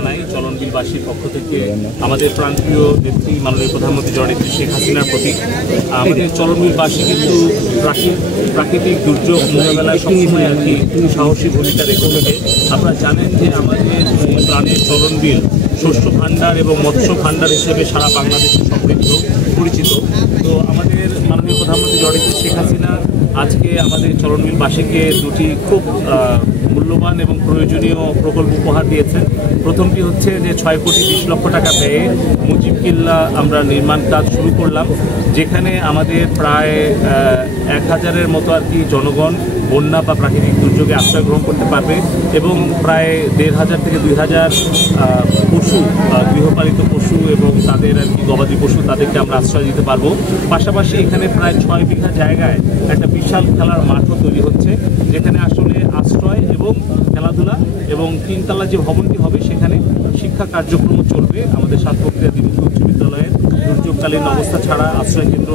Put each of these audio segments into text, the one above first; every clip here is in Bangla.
জানাই চলনবিলবাসীর পক্ষ থেকে আমাদের প্রাণপ্রিয় নেত্রী মাননীয় প্রধানমন্ত্রী জননেত্রী শেখ হাসিনার প্রতি। আমাদের চলনবিলবাসী কিন্তু প্রাকৃতিক দুর্যোগ মোকাবেলায় সবসময় আর কি সাহসী ভূমিকা রেখে থাকে। আপনারা জানেন যে আমাদের প্রাণের চলনবিল শস্য ভাণ্ডার এবং মৎস্য ভাণ্ডার হিসেবে সারা বাংলাদেশে সমৃদ্ধ পরিচিত। তো আমাদের মাননীয় প্রধানমন্ত্রী জননেত্রী শেখ হাসিনা আজকে আমাদের চলনবিলবাসীকে দুটি খুব মূল্যবান এবং প্রয়োজনীয় প্রকল্প উপহার দিয়েছেন। প্রথমটি হচ্ছে যে 6,20,00,000 টাকা ব্যয়ে মুজিব কিল্লা আমরা নির্মাণ কাজ শুরু করলাম, যেখানে আমাদের প্রায় 1,000-এর মতো আর কি জনগণ বন্যা বা প্রাকৃতিক দুর্যোগে আশ্রয় গ্রহণ করতে পারবে এবং প্রায় 1,500 থেকে 2,000 পশু, গৃহপালিত পশু এবং তাদের আর কি গবাদি পশু, তাদেরকে আমরা আশ্রয় দিতে পারবো। পাশাপাশি এখানে প্রায় 6 বিঘা জায়গায় একটা বিশাল খেলার মাঠও তৈরি হচ্ছে, যেখানে আসলে আশ্রয় এবং খেলাধুলা এবং 3তলা যে ভবনটি হবে সেখানে শিক্ষা কার্যক্রম চলবে। আমাদের সাতক্ষীরা দ্বিমুখী উচ্চ বিদ্যালয়ের দুর্যোগকালীন অবস্থা ছাড়া আশ্রয় কেন্দ্র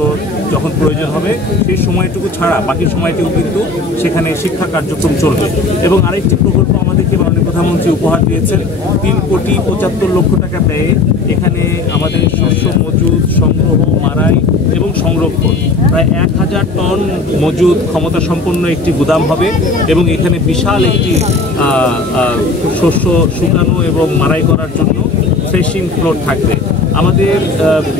যখন প্রয়োজন হবে সেই সময়টুকু ছাড়া বাকি সময়টুকু কিন্তু সেখানে শিক্ষা কার্যক্রম চলবে। এবং আরেকটি প্রকল্প আমাদেরকে মাননীয় প্রধানমন্ত্রী উপহার দিয়েছেন 3,75,00,000 টাকা ব্যয়ে। এখানে আমাদের শস্য মজুদ, সংগ্রহ, মারাই এবং সংরক্ষণ প্রায় 1,000 টন মজুদ ক্ষমতা সম্পন্ন একটি গুদাম হবে এবং এখানে বিশাল একটি শস্য শুকানো এবং মারাই করার জন্য ফ্রেশিং ফ্লোর থাকবে। আমাদের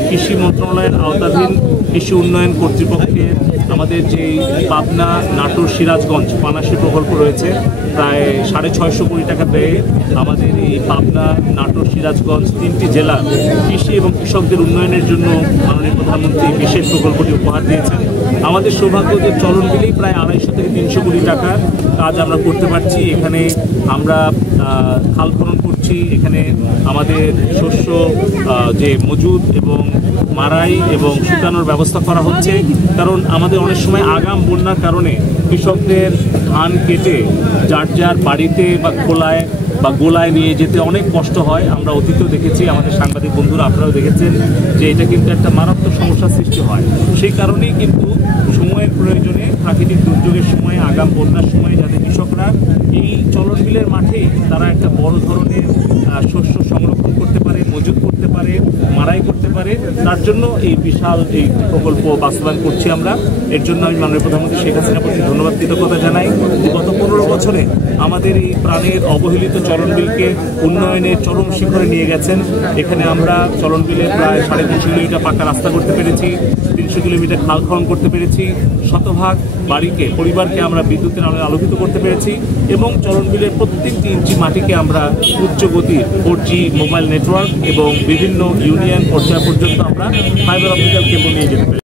কৃষি মন্ত্রণালয়ের আওতাধীন কৃষি উন্নয়ন কর্তৃপক্ষের আমাদের যেই পাবনা, নাটোর, সিরাজগঞ্জ পানাশী প্রকল্প রয়েছে, প্রায় 650 কোটি টাকা ব্যয়ে আমাদের এই পাবনা, নাটোর, সিরাজগঞ্জ 3টি জেলার কৃষি এবং কৃষকদের উন্নয়নের জন্য মাননীয় প্রধানমন্ত্রী বিশেষ প্রকল্পটি উপহার দিয়েছেন। আমাদের সৌভাগ্য যে চলনবিলেই প্রায় 250 থেকে 300 কোটি টাকার কাজ আমরা করতে পারছি। এখানে আমরা খাল খনন করছি, এখানে আমাদের শস্য যে মজুদ এবং মারাই এবং শুকানোর ব্যবস্থা করা হচ্ছে। কারণ আমাদের অনেক সময় আগাম বন্যার কারণে কৃষকদের ধান কেটে যার যার বাড়িতে বা খোলায় বা গোলায় নিয়ে যেতে অনেক কষ্ট হয়। আমরা অতীতেও দেখেছি, আমাদের সাংবাদিক বন্ধুরা আপনারাও দেখেছেন যে এটা কিন্তু একটা মারাত্মক সমস্যার সৃষ্টি হয়। সেই কারণেই কিন্তু সময়ের প্রয়োজনে প্রাকৃতিক দুর্যোগের সময়, আগাম বন্যার সময় যাতে কৃষকরা এই চলনবিলের মাঠেই তারা একটা বড় ধরনের শস্য সংরক্ষণ করতে পারে, মজুত করতে পারে, মারাই করতে পারে, তার জন্য এই বিশাল এই প্রকল্প বাস্তবায়ন করছি আমরা। এর জন্য আমি মাননীয় প্রধানমন্ত্রী শেখ হাসিনার প্রতি ধন্যবাদ কৃতজ্ঞতা জানাই। গত 15 বছরে আমাদের এই প্রাণের অবহেলিত চলনবিলকে উন্নয়নের চরম শিখরে নিয়ে গেছেন। এখানে আমরা চলনবিলের প্রায় 350 কিলোমিটার পাকা রাস্তা করতে পেরেছি, 300 কিলোমিটার খাল খনন করতে পেরেছি, শতভাগ পরিবারকে আমরা বিদ্যুতের আলোয় আলোকিত করতে পেরেছি এবং চলনবিলের প্রত্যেকটি ইঞ্চি মাটিকে আমরা উচ্চ গতির 4G মোবাইল নেটওয়ার্ক এবং বিভিন্ন ইউনিয়ন পর্যায় পর্যন্ত আমরা ফাইবার অপটিক্যাল কেবল নিয়ে যেতে পেরেছি।